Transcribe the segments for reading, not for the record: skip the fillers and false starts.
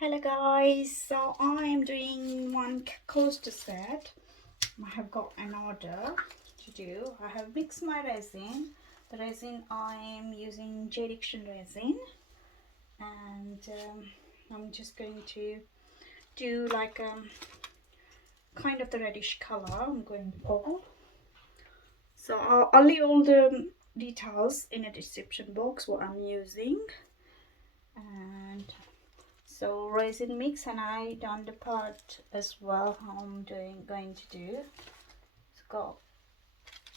Hello guys, so I am doing one coaster set. I have got an order to do. I have mixed my resin. The resin I am using J-Diction resin, and I'm just going to do like kind of the reddish color I'm going for. So I'll leave all the details in a description box what I'm using. And so resin mix, and I done the part as well how I'm going to do. So got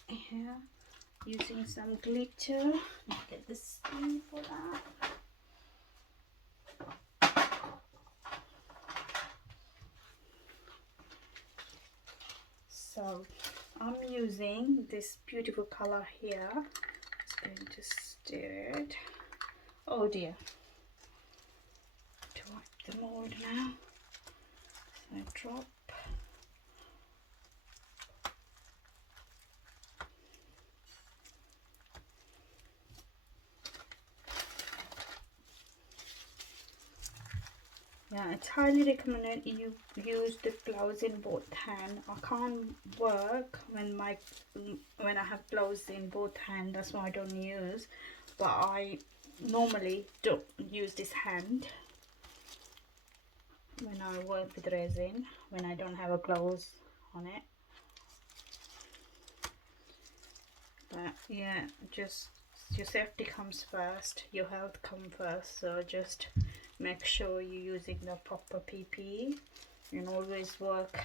here using some glitter. Get the skin for that. So I'm using this beautiful color here. Just going to stir it. Oh dear. To wipe the mold now. So I drop. Yeah, it's highly recommended you use the gloves in both hands. I can't work when I have gloves in both hands. That's why I don't use. But I normally don't use this hand when I work with resin, when I don't have a gloves on it. But yeah, just your safety comes first, your health comes first. So just make sure you're using the proper PPE and always work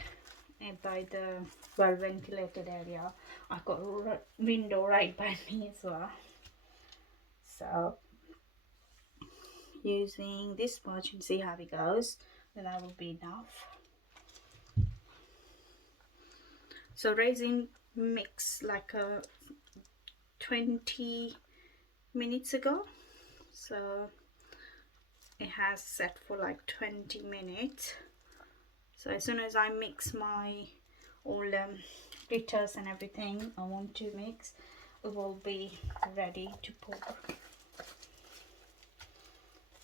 by the well ventilated area. I've got a window right by me as well, so using this much and see how it goes, then that will be enough. So resin mix like a 20 minutes ago, so it has set for like 20 minutes. So as soon as I mix my all glitters and everything I want to mix, it will be ready to pour.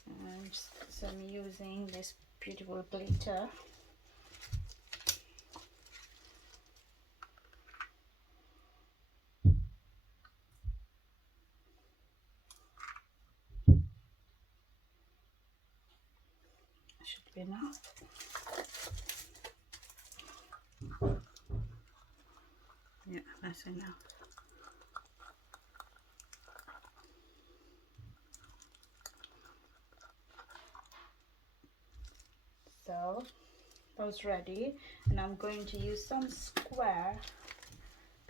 And so I'm using this beautiful glitter. Should be enough. Yeah, that's enough. So those ready, and I'm going to use some square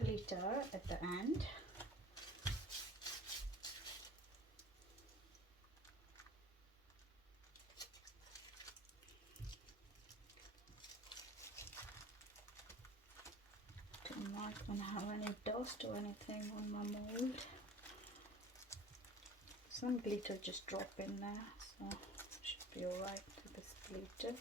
glitter at the end. Don't like when I have any dust or anything on my mold. Some glitter just drop in there, so should be alright with this glitter.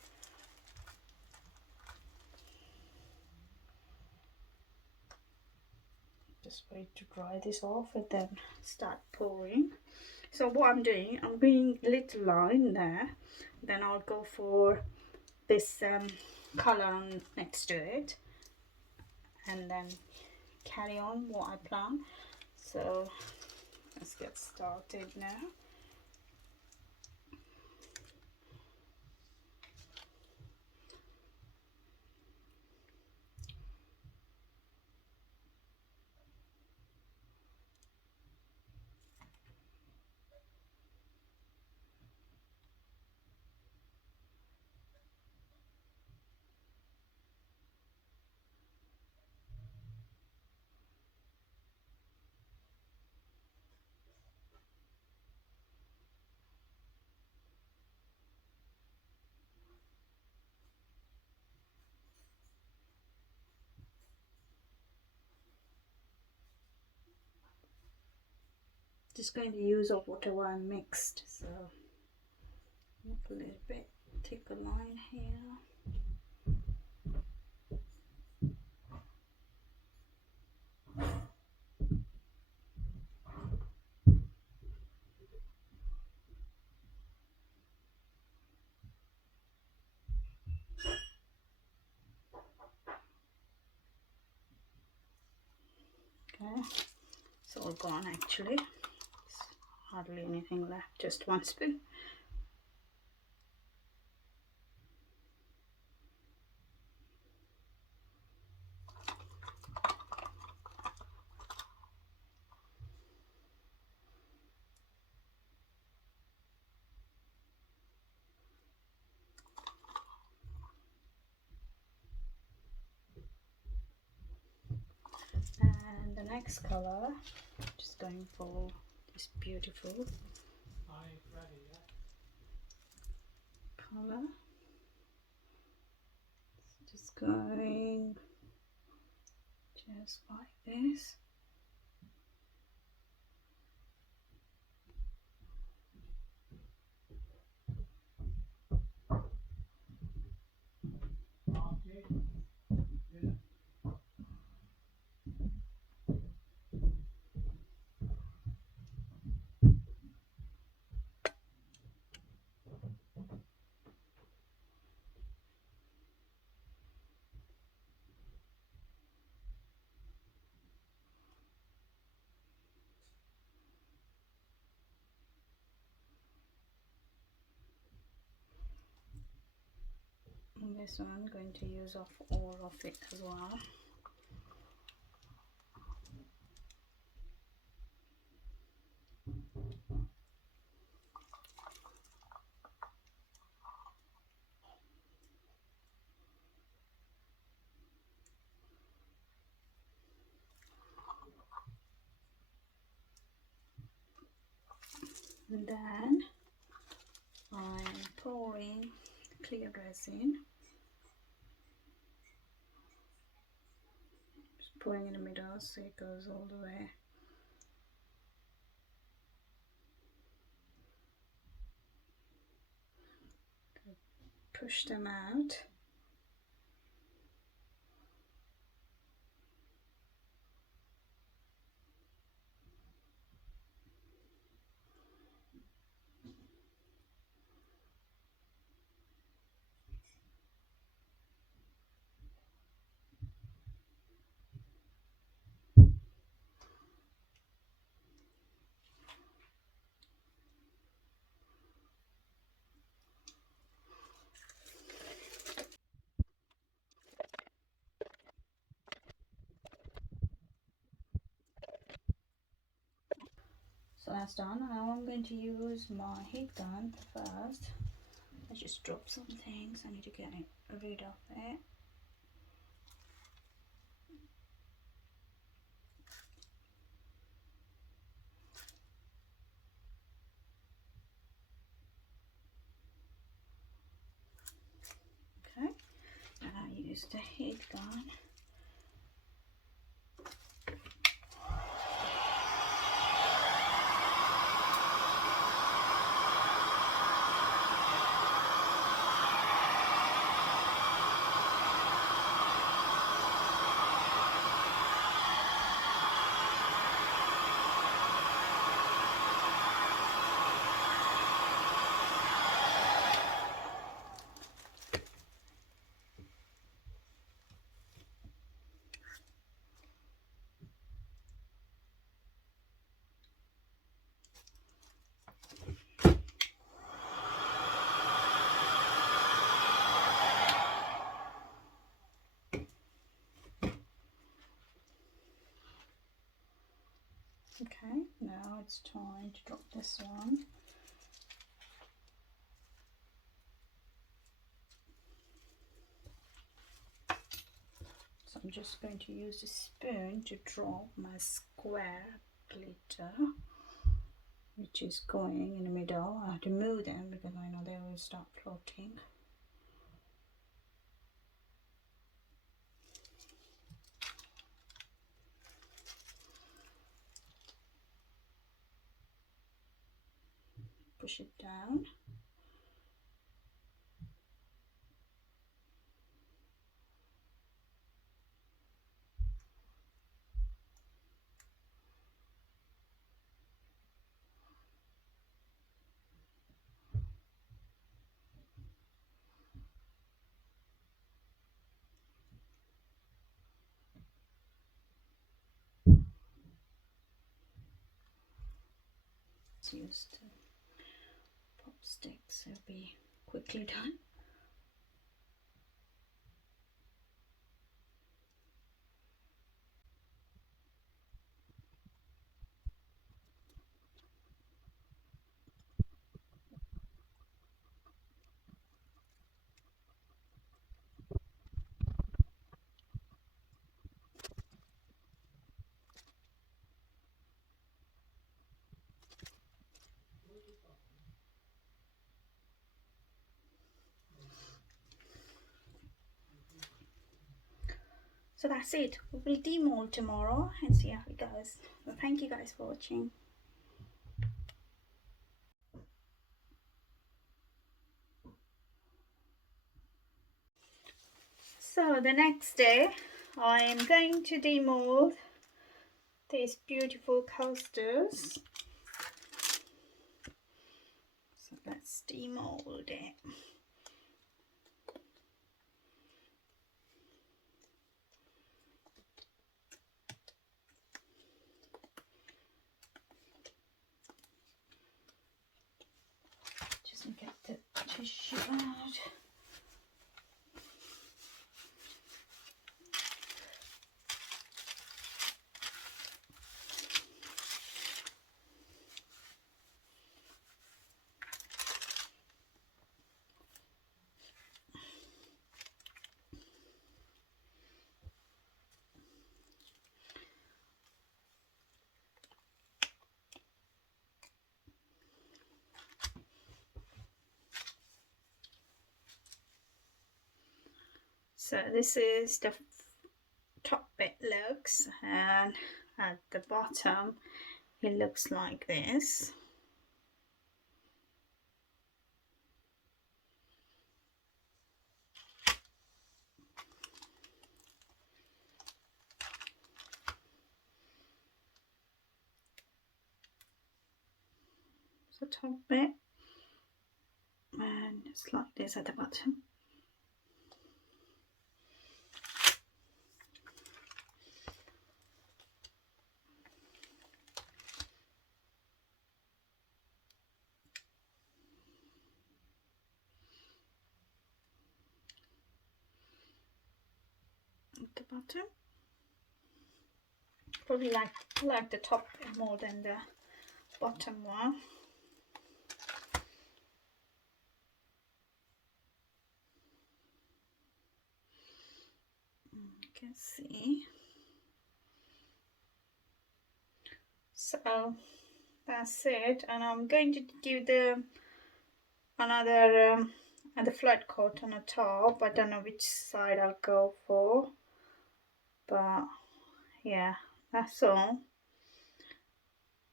Just wait to dry this off and then start pouring. So what I'm doing, I'm doing a little line there, then I'll go for this color on next to it, and then carry on what I plan. So let's get started now. Just going to use up whatever I mixed, so make a little bit, take a line here. there. It's all gone actually. There's hardly anything left, just 1 spoon. And the next color, just going for this beautiful color. Just going just like this. And this one I'm going to use off all of it as well. And then I'm pouring clear resin. Just pouring in the middle so it goes all the way. Push them out. So that's done. Now I'm going to use my heat gun first. I just dropped some things. I need to get rid of it. Okay. And I use the heat gun. Okay, now it's time to drop this one. So I'm just going to use a spoon to drop my square glitter, which is going in the middle. I have to move them because I know they will start floating. Push it down. let's use the pop sticks, it'll be quickly done. So that's it. We will demold tomorrow and see how it goes. So thank you guys for watching. So the next day I am going to demold these beautiful coasters. So let's demold it. Just get the tissue out. So this is the top bit looks, and at the bottom it looks like this. The top bit, and it's like this at the bottom. At the bottom, probably like the top more than the bottom one. You can see. So that's it, and I'm going to give the another the flat coat on the top. I don't know which side I'll go for, but yeah, that's all.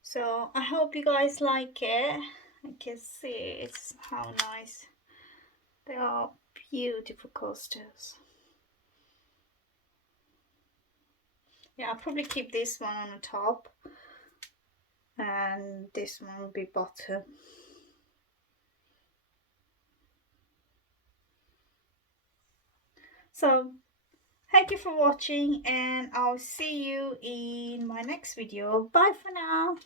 So I hope you guys like it. You can see it's how nice they are. Beautiful coasters. Yeah, I'll probably keep this one on the top and this one will be bottom. So thank you for watching, and I'll see you in my next video. Bye for now.